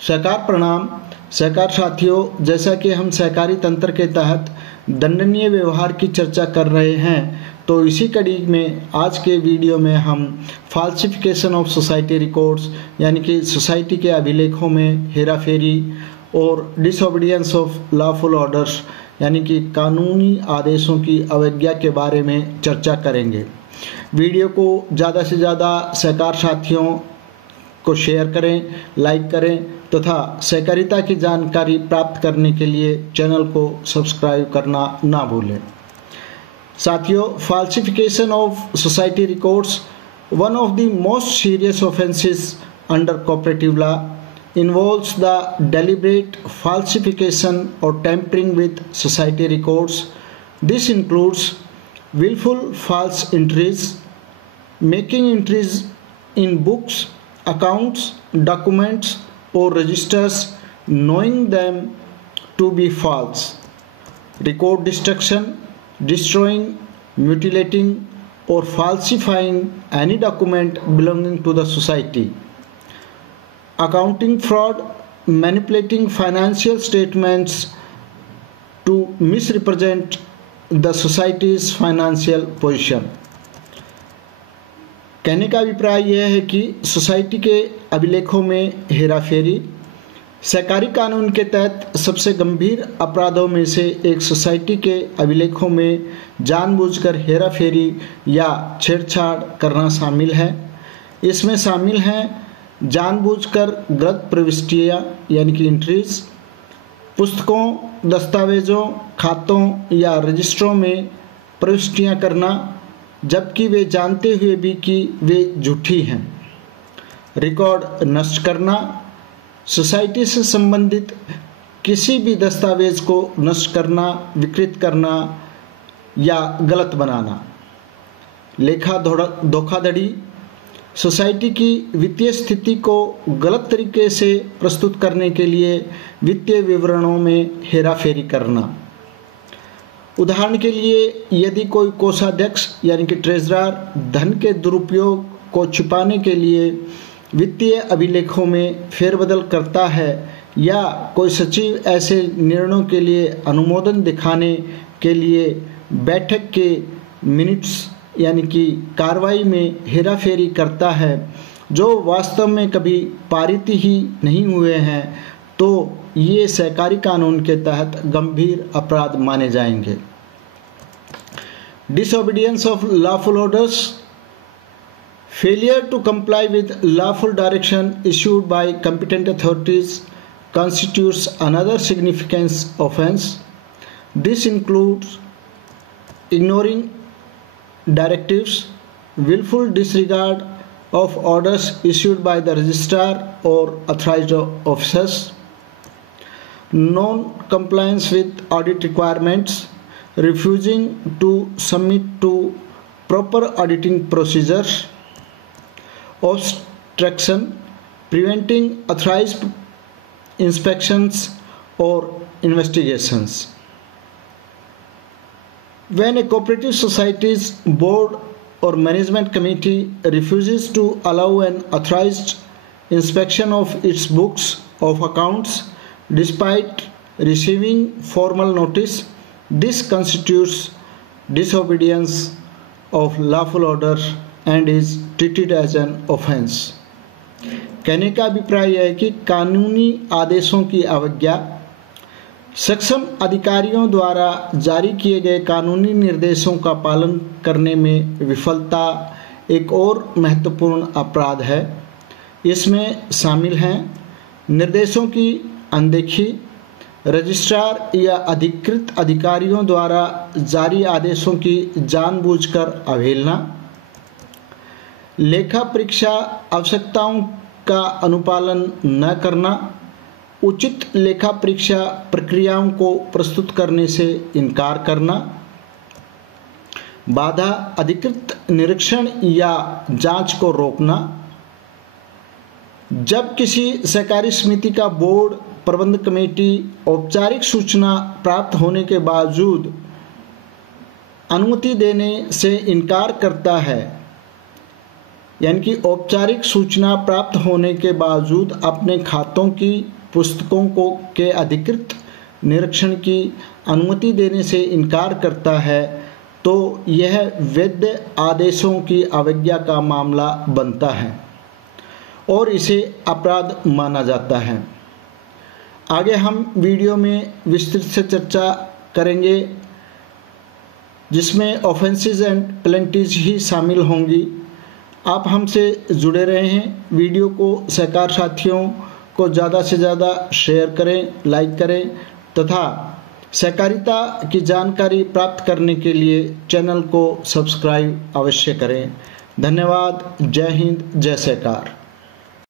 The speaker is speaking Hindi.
सहकार प्रणाम। सहकार साथियों, जैसा कि हम सहकारी तंत्र के तहत दंडनीय व्यवहार की चर्चा कर रहे हैं, तो इसी कड़ी में आज के वीडियो में हम फाल्सिफिकेशन ऑफ सोसाइटी रिकॉर्ड्स यानी कि सोसाइटी के अभिलेखों में हेराफेरी और डिसओबीडियंस ऑफ लॉफुल ऑर्डर्स यानी कि कानूनी आदेशों की अवज्ञा के बारे में चर्चा करेंगे। वीडियो को ज़्यादा से ज़्यादा सहकार साथियों को शेयर करें, लाइक करें तथा सहकारिता की जानकारी प्राप्त करने के लिए चैनल को सब्सक्राइब करना ना भूलें। साथियों, फाल्सिफिकेशन of society records one of the most serious offences under cooperative law involves the deliberate falsification or tampering with society records. This includes willful false entries, making entries in books, accounts, documents or registers knowing them to be false, record destruction, destroying, mutilating or falsifying any document belonging to the society, accounting fraud, manipulating financial statements to misrepresent the society's financial position। कहने का अभिप्राय यह है कि सोसाइटी के अभिलेखों में हेराफेरी सहकारी कानून के तहत सबसे गंभीर अपराधों में से एक सोसाइटी के अभिलेखों में जानबूझकर हेराफेरी या छेड़छाड़ करना शामिल है। इसमें शामिल हैं जानबूझकर गलत प्रविष्टियाँ यानी कि एंट्रीज, पुस्तकों, दस्तावेज़ों, खातों या रजिस्ट्रों में प्रविष्टियाँ करना जबकि वे जानते हुए भी कि वे झूठी हैं, रिकॉर्ड नष्ट करना, सोसाइटी से संबंधित किसी भी दस्तावेज़ को नष्ट करना, विकृत करना या गलत बनाना, लेखा धोखाधड़ी, सोसाइटी की वित्तीय स्थिति को गलत तरीके से प्रस्तुत करने के लिए वित्तीय विवरणों में हेराफेरी करना। उदाहरण के लिए, यदि कोई कोषाध्यक्ष यानी कि ट्रेजरर धन के दुरुपयोग को छिपाने के लिए वित्तीय अभिलेखों में फेरबदल करता है या कोई सचिव ऐसे निर्णयों के लिए अनुमोदन दिखाने के लिए बैठक के मिनट्स यानी कि कार्रवाई में हेराफेरी करता है जो वास्तव में कभी पारित ही नहीं हुए हैं, तो ये सहकारी कानून के तहत गंभीर अपराध माने जाएंगे। Disobedience of lawful orders, failure to comply with lawful direction issued by competent authorities constitutes another significant offense. This includes ignoring directives, willful disregard of orders issued by the registrar or authorized officers, non-compliance with audit requirements, refusing to submit to proper auditing procedures, obstruction, preventing authorized inspections or investigations. When a cooperative society's board or management committee refuses to allow an authorized inspection of its books of accounts despite receiving formal notice, this constitutes disobedience of lawful order and is treated as an offense। कहने का अभिप्राय यह है कि कानूनी आदेशों की अवज्ञा, सक्षम अधिकारियों द्वारा जारी किए गए कानूनी निर्देशों का पालन करने में विफलता एक और महत्वपूर्ण अपराध है। इसमें शामिल हैं निर्देशों की अनदेखी, रजिस्ट्रार या अधिकृत अधिकारियों द्वारा जारी आदेशों की जानबूझकर अवहेलना, लेखा परीक्षा आवश्यकताओं का अनुपालन न करना, उचित लेखा परीक्षा प्रक्रियाओं को प्रस्तुत करने से इनकार करना, बाधा अधिकृत निरीक्षण या जांच को रोकना, जब किसी सहकारी समिति का बोर्ड प्रबंध कमेटी औपचारिक सूचना प्राप्त होने के बावजूद अनुमति देने से इनकार करता है यानी कि औपचारिक सूचना प्राप्त होने के बावजूद अपने खातों की पुस्तकों को के अधिकृत निरीक्षण की अनुमति देने से इनकार करता है तो यह वैध आदेशों की अवज्ञा का मामला बनता है और इसे अपराध माना जाता है। आगे हम वीडियो में विस्तृत से चर्चा करेंगे जिसमें ऑफेंसेस एंड पेनल्टीज ही शामिल होंगी। आप हमसे जुड़े रहे हैं। वीडियो को सहकार साथियों को ज़्यादा से ज़्यादा शेयर करें, लाइक करें तथा सहकारिता की जानकारी प्राप्त करने के लिए चैनल को सब्सक्राइब अवश्य करें। धन्यवाद। जय हिंद, जय सहकार।